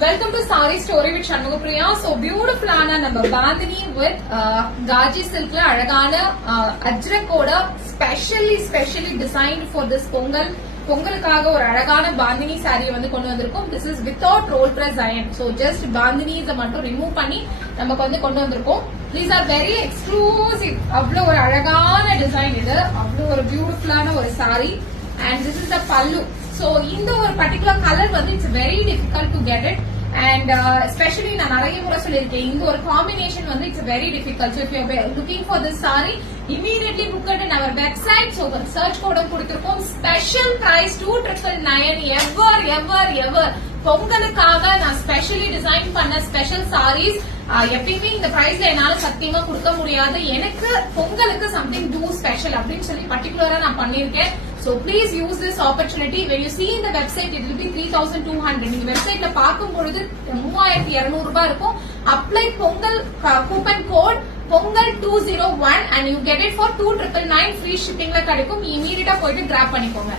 Welcome to Sari Story with Shanmugapriya. So beautiful ana நம்ம bandhani with gaji silk la அழகான அஜ்ரக்கோட specially designed for this பொங்கலுக்காக ஒரு அழகான பாந்தினி சாரியை வந்து கொண்டு வந்திருக்கோம். This is without roll press iron. So just bandhanis மட்டும் ரிமூவ் பண்ணி நமக்கு வந்து கொண்டு வந்திருக்கோம். These are very exclusive. அவ்வளவு ஒரு அழகான டிசைன் இது. அவ்வளவு ஒரு பியூட்டிஃபுல்லான ஒரு sorry. And this is the pallu. So இந்த ஒரு பர்டிகுலர் கலர் வந்து it's very difficult to get it and especially நான் நிறைய முறை சொல்லியிருக்கேன் இந்த ஒரு காம்பினேஷன் வந்து it's very difficult. So if you looking for this sorry immediately book it in our website. So the search code கொடுத்திருக்கோம். Special price 2999 ever பொங்கலுக்காக நான் specially design பண்ண ஸ்பெஷல் சாரீஸ். எப்பயுமே இந்த பிரைஸ்ல என்னால சத்தியமா கொடுக்க முடியாது. எனக்கு பொங்கலுக்கு சம்திங் டூ ஸ்பெஷல் அப்படின்னு சொல்லி பர்டிகுலரா நான் பண்ணிருக்கேன். So please use this opportunity. When you see in the website, it will be 3200. நீங்க வெப்சைட்ல பார்க்கும் பொழுது 3200 ரூபாய் இருக்கும். Apply Pongal coupon code Pongal 201 and you get it for 2999 free shippingல கிடைக்கும். இமீடியட்டா போயிட்டு கிராப் பண்ணிக்கோங்க.